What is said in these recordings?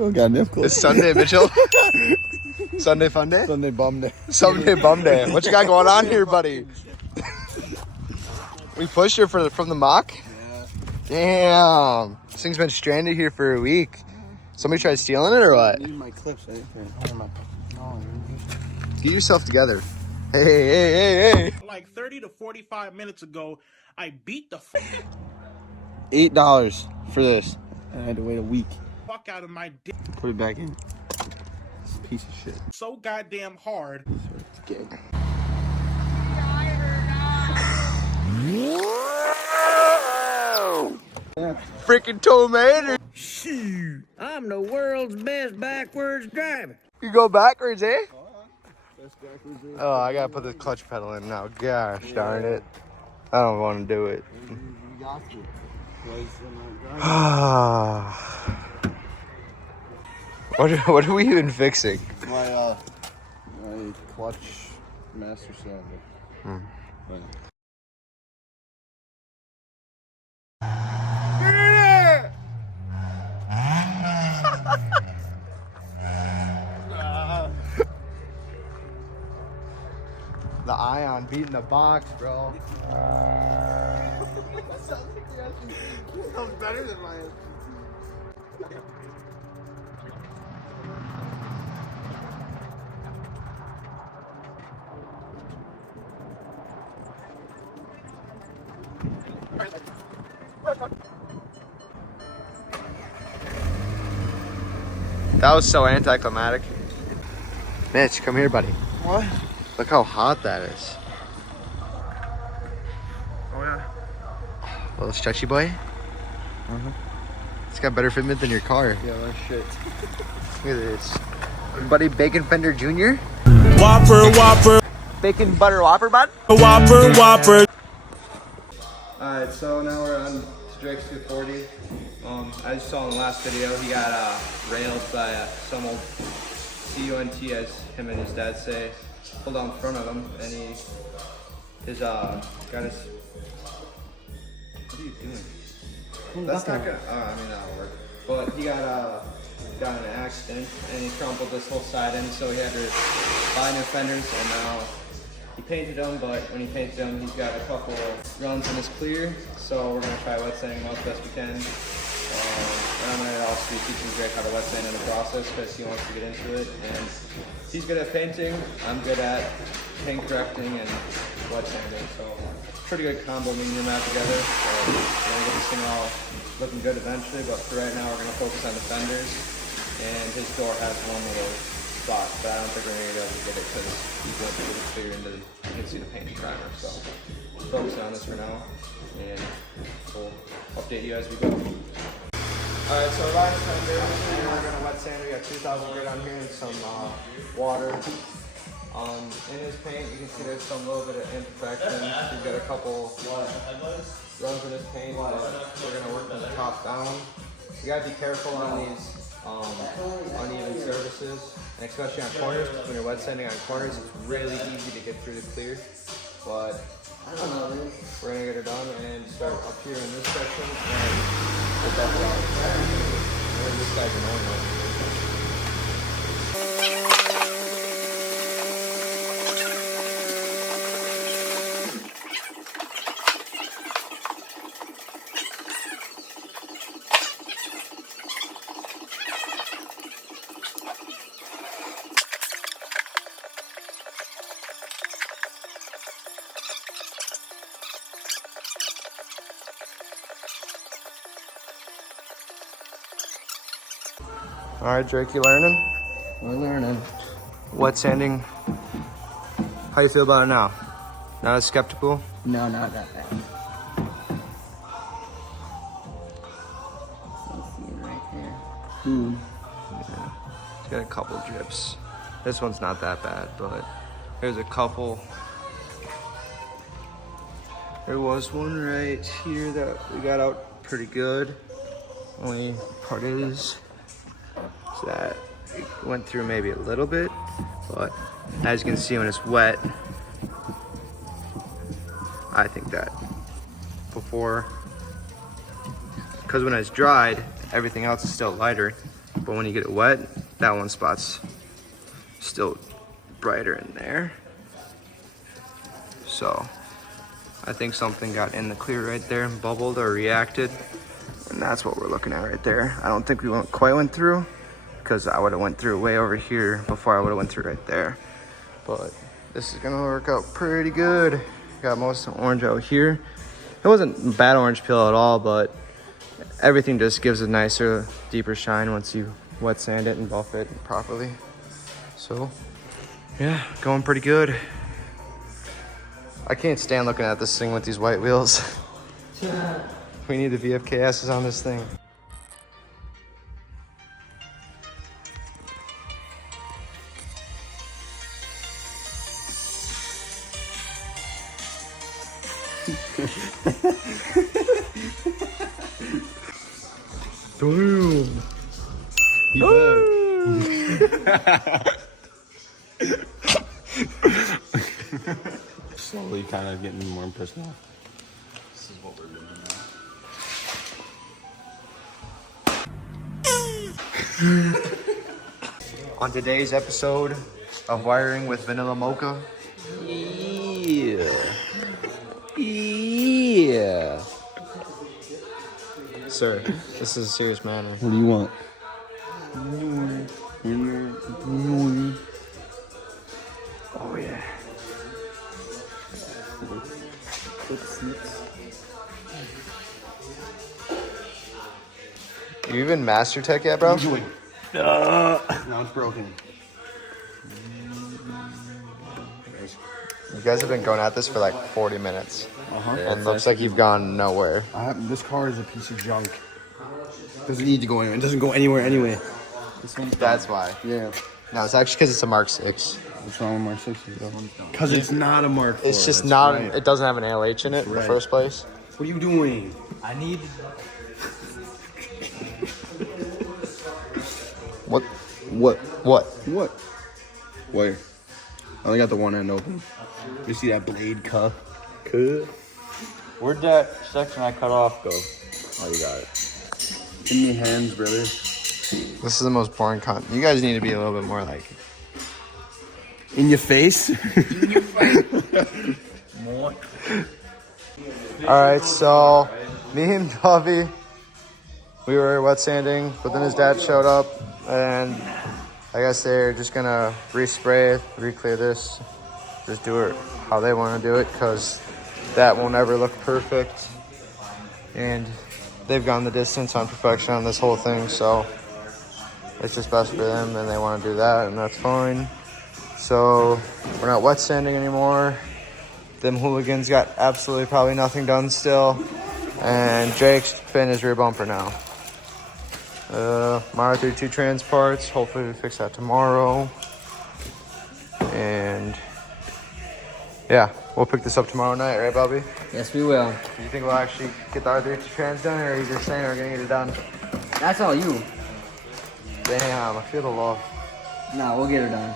Oh, goddamn close. It's Sunday, Mitchell. Sunday fun day? Sunday bum day. Sunday bum day. What you got going on here, buddy? We pushed her from the mock? Yeah. Damn. This thing's been stranded here for a week. Somebody tried stealing it or what? I need my clips. I didn't Get yourself together. Hey. Like 30 to 45 minutes ago, I beat the $8 for this. And I had to wait a week. fuck out of my dick Put it back in. This piece of shit. so goddamn hard. Gig. Freaking tomato. Shoot, I'm the world's best backwards driver. You go backwards, eh? Oh, I gotta put the clutch pedal in now. Gosh darn it. I don't want to do it. What are we even fixing? My clutch master cylinder. Right. The ion beating the box, bro. That sounds better than my That was so anticlimactic. Mitch, come here, buddy. What? Look how hot that is. Oh yeah. Little stretchy boy. It's got better fitment than your car. Yeah, that shit. Look at this. Buddy Bacon Fender Jr. Whopper, Bacon Butter Whopper, bud. Whopper. Alright, so now we're on Drake's 240. As you saw in the last video, he got railed by some old CUNT, as him and his dad say, pulled out in front of him, and got his. What are you doing? That's not gonna. I mean that'll work. But he got in an accident, and he crumpled this whole side end, so he had to buy new fenders, and now he painted them. But when he painted them, he's got a couple runs in his clear, so we're gonna try wet sanding them as best we can. And I'm gonna also be teaching Drake how to wet sand in the process because he wants to get into it, and he's good at painting. I'm good at paint correcting and wet sanding, so pretty good combo me and him out together. So we're gonna get this thing all looking good eventually, but for right now we're gonna focus on the fenders. And his door has one little spot, but I don't think we're gonna be able to get it because he's going to get it clear into you can see the paint and primer. So focus on this for now, and we'll update you as we go. Alright, so last fender, and we're gonna wet sand. We got 2,000 grit on here and some water. In his paint, you can see there's some little bit of imperfections. We've got a couple runs in his paint, but we're gonna work from the top down. You gotta be careful on these uneven surfaces, and especially on corners. When you're wet sanding on corners, it's really easy to get through the clear. But we're gonna get it done and start up here in this section and get that done. This guy's annoying. All right, Drake, you learning? We're learning. Wet sanding. How you feel about it now? Not as skeptical? No, not that bad. Right there. Yeah. It's got a couple drips. This one's not that bad, but there's a couple. There was one right here that we got out pretty good. Only part is that it went through maybe a little bit, but as you can see when it's wet, I think that before, because when it's dried, everything else is still lighter, but when you get it wet, that one spot's still brighter in there. So I think something got in the clear right there and bubbled or reacted. And that's what we're looking at right there. I don't think we quite went through, because I would have went through way over here before I would have went through right there. But this is gonna work out pretty good. Got most of the orange out here. It wasn't bad orange peel at all, but everything just gives a nicer, deeper shine once you wet sand it and buff it properly. So yeah, going pretty good. I can't stand looking at this thing with these white wheels. We need the VFKSs on this thing. Boom. Slowly kind of getting more pissed off. This is what we're doing now. On today's episode of Wiring with Vanilla Mocha. Yeah. Sir, this is a serious matter. What do you want? Oh yeah. You even master tech yet, bro? What are you doing? Now it's broken. You guys have been going at this for like 40 minutes. Uh-huh. And looks like you've gone nowhere. This car is a piece of junk. Doesn't need to go anywhere. It doesn't go anywhere anyway. This one's That's why. Yeah. No, it's actually because it's a Mark 6. What's wrong with Mark 6? Because it's not a Mark 4. It's just that's not, right. it doesn't have an LH in it in the right. first place. What are you doing? I need. What? Where? I only got the one end open. You see that blade cup? Where'd that section I cut off go? Oh, you got it. In your hands, brother. This is the most boring content. You guys need to be a little bit more like... In your face? Alright, so me and Dovey, we were wet sanding, but then his dad showed up, and I guess they're just gonna respray it, re-clear this, just do it how they want to do it, because that won't ever look perfect. And they've gone the distance on perfection on this whole thing, so it's just best for them, and they want to do that, and that's fine. So we're not wet sanding anymore. Them hooligans got absolutely probably nothing done still, and Jake's been his rear bumper now. My R32 trans parts, hopefully we fix that tomorrow. And yeah, we'll pick this up tomorrow night, right, Bobby? Yes, we will. Do you think we'll actually get the R32 trans done, or are you just saying we're gonna get it done? That's all you. Damn, I feel the love. No, we'll get her done.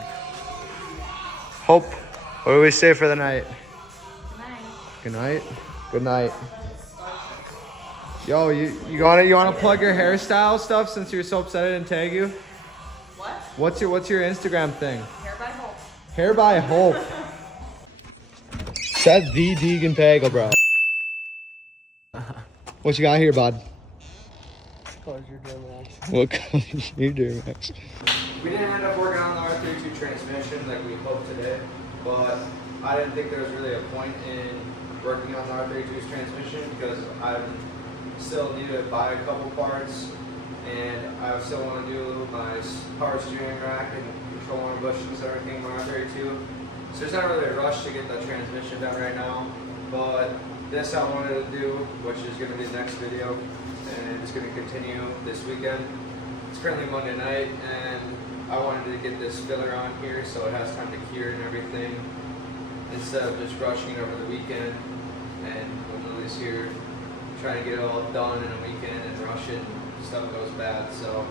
Hope, what do we say for the night? Good night. Good night. Yo, you wanna plug your hairstyle stuff since you're so upset I didn't tag you? What? What's your Instagram thing? Hair by Hope. Hair by Hope. That's the Deegan Pagel, bro. What you got here, bud? What color is your Duramax? We didn't end up working on the R32 transmission like we hoped today, but I didn't think there was really a point in working on the R32's transmission because I still need to buy a couple parts, and I still want to do my power steering rack and control arm bushings and everything in my R32. So there's not really a rush to get the transmission done right now, but this I wanted to do, which is going to be the next video, and it's going to continue this weekend. It's currently Monday night, and I wanted to get this filler on here so it has time to cure and everything, instead of just rushing it over the weekend. And when Lily's here, trying to get it all done in a weekend and rush it, and stuff goes bad. So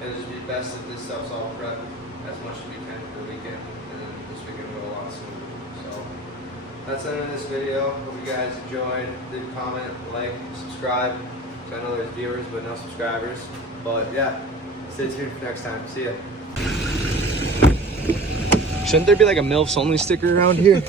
it'll just be best if this stuff's all prepped as much as we can for the weekend, and then this weekend will go a lot sooner. So that's the end of this video. Hope you guys enjoyed. Leave a comment, like, subscribe. So I know there's viewers but no subscribers. But yeah, Stay tuned for next time. See ya. Shouldn't there be like a MILFs only sticker around here?